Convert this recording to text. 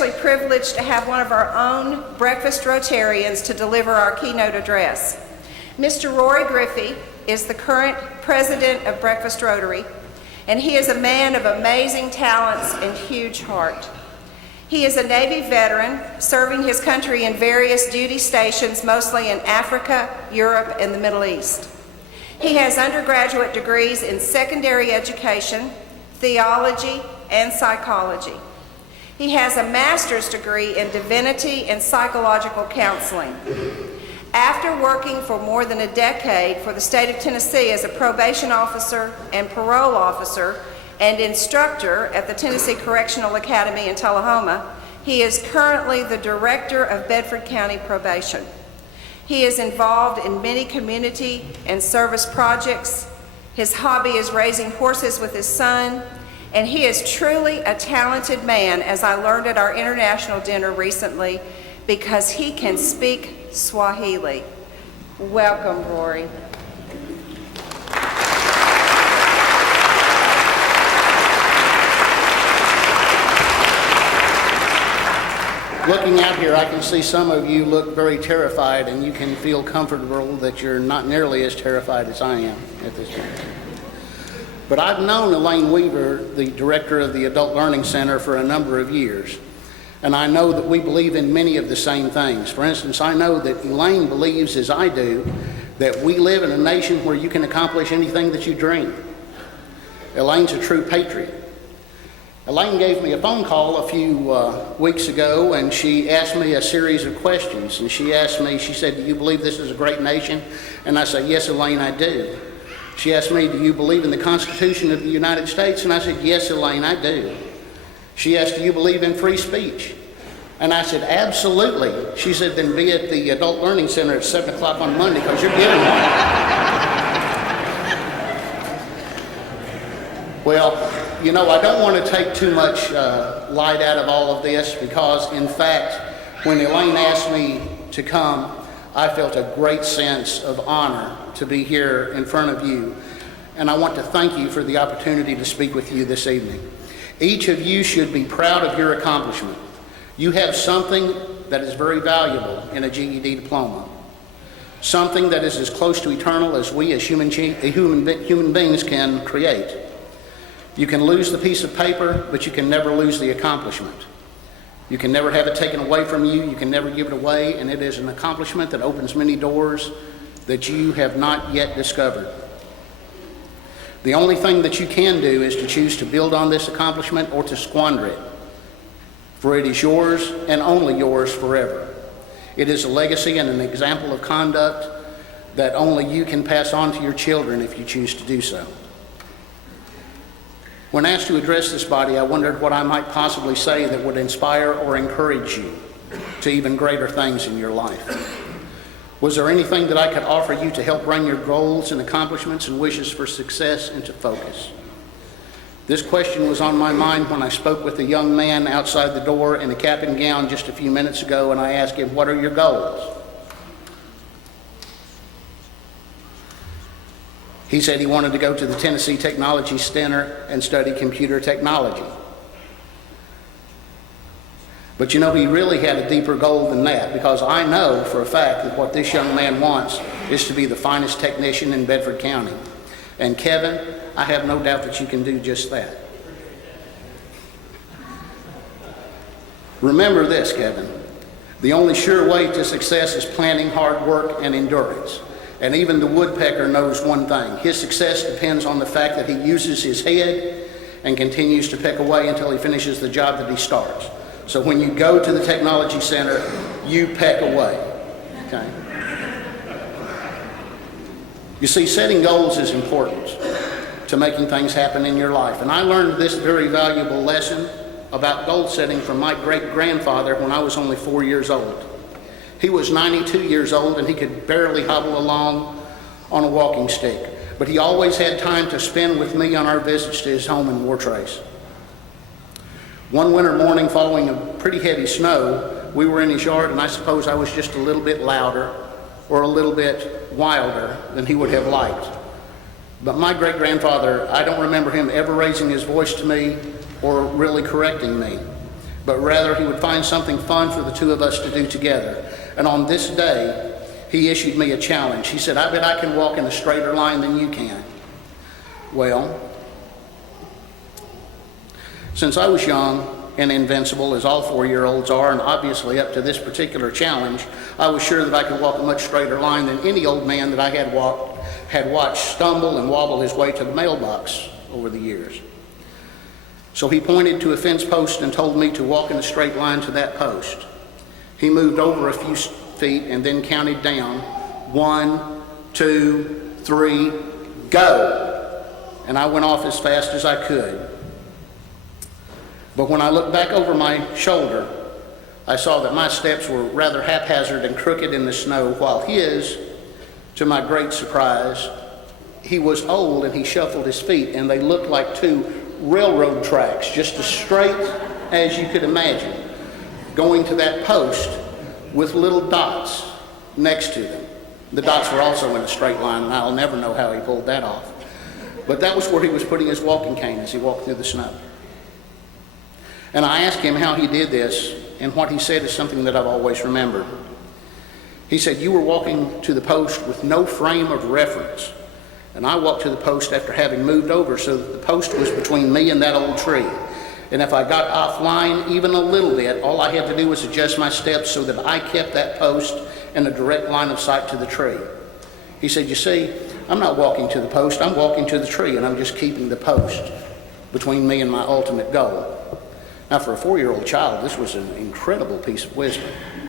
especially privileged to have one of our own breakfast Rotarians to deliver our keynote address. Mr. Rory Griffy is the current president of Breakfast Rotary, and he is a man of amazing talents and huge heart. He is a Navy veteran, serving his country in various duty stations, mostly in Africa, Europe, and the Middle East. He has undergraduate degrees in secondary education, theology, and psychology. He has a master's degree in divinity and psychological counseling. After working for more than a decade for the state of Tennessee as a probation officer and parole officer and instructor at the Tennessee Correctional Academy in Tullahoma, he is currently the director of Bedford County Probation. He is involved in many community and service projects. His hobby is raising horses with his son, and he is truly a talented man, as I learned at our international dinner recently, because he can speak Swahili. Welcome, Rory. Looking out here, I can see some of you look very terrified, and you can feel comfortable that you're not nearly as terrified as I am at this point. But I've known Elaine Weaver, the director of the Adult Learning Center, for a number of years. And I know that we believe in many of the same things. For instance, I know that Elaine believes, as I do, that we live in a nation where you can accomplish anything that you dream. Elaine's a true patriot. Elaine gave me a phone call a few weeks ago, and she asked me a series of questions. And she asked me, she said, "Do you believe this is a great nation?" And I said, "Yes, Elaine, I do." She asked me, "Do you believe in the Constitution of the United States?" And I said, "Yes, Elaine, I do." She asked, "Do you believe in free speech?" And I said, "Absolutely." She said, "Then be at the Adult Learning Center at 7 o'clock on Monday, because you're getting one." Well, you know, I don't want to take too much light out of all of this, because, in fact, when Elaine asked me to come, I felt a great sense of honor to be here in front of you. And I want to thank you for the opportunity to speak with you this evening. Each of you should be proud of your accomplishment. You have something that is very valuable in a GED diploma, something that is as close to eternal as we as human beings can create. You can lose the piece of paper, but you can never lose the accomplishment. You can never have it taken away from you. You can never give it away, and it is an accomplishment that opens many doors that you have not yet discovered. The only thing that you can do is to choose to build on this accomplishment or to squander it, for it is yours and only yours forever. It is a legacy and an example of conduct that only you can pass on to your children if you choose to do so. When asked to address this body, I wondered what I might possibly say that would inspire or encourage you to even greater things in your life. Was there anything that I could offer you to help bring your goals and accomplishments and wishes for success into focus? This question was on my mind when I spoke with a young man outside the door in a cap and gown just a few minutes ago, and I asked him, "What are your goals?" He said he wanted to go to the Tennessee Technology Center and study computer technology. But you know, he really had a deeper goal than that, because I know for a fact that what this young man wants is to be the finest technician in Bedford County. And Kevin, I have no doubt that you can do just that. Remember this, Kevin. The only sure way to success is planning, hard work, and endurance. And even the woodpecker knows one thing. His success depends on the fact that he uses his head and continues to peck away until he finishes the job that he starts. So when you go to the Technology Center, you peck away, okay? You see, setting goals is important to making things happen in your life. And I learned this very valuable lesson about goal setting from my great-grandfather when I was only 4 years old. He was 92 years old, and he could barely hobble along on a walking stick. But he always had time to spend with me on our visits to his home in Wartrace. One winter morning following a pretty heavy snow, we were in his yard, and I suppose I was just a little bit louder or a little bit wilder than he would have liked. But my great-grandfather, I don't remember him ever raising his voice to me or really correcting me. but rather he would find something fun for the two of us to do together. And on this day, he issued me a challenge. He said, "I bet I can walk in a straighter line than you can." Well, since I was young and invincible, as all 4-year-olds are, and obviously up to this particular challenge, I was sure that I could walk a much straighter line than any old man that I had watched stumble and wobble his way to the mailbox over the years. So he pointed to a fence post and told me to walk in a straight line to that post. He moved over a few feet and then counted down, 1, 2, 3, go. And I went off as fast as I could. But when I looked back over my shoulder, I saw that my steps were rather haphazard and crooked in the snow, while his, to my great surprise, he was old and he shuffled his feet, and they looked like 2 railroad tracks, just as straight as you could imagine, going to that post with little dots next to them. The dots were also in a straight line, and I'll never know how he pulled that off. But that was where he was putting his walking cane as he walked through the snow. And I asked him how he did this, and what he said is something that I've always remembered. He said, "You were walking to the post with no frame of reference, and I walked to the post after having moved over so that the post was between me and that old tree. And if I got offline even a little bit, all I had to do was adjust my steps so that I kept that post in a direct line of sight to the tree." He said, "You see, I'm not walking to the post, I'm walking to the tree, and I'm just keeping the post between me and my ultimate goal." Now, for a 4-year-old child, this was an incredible piece of wisdom.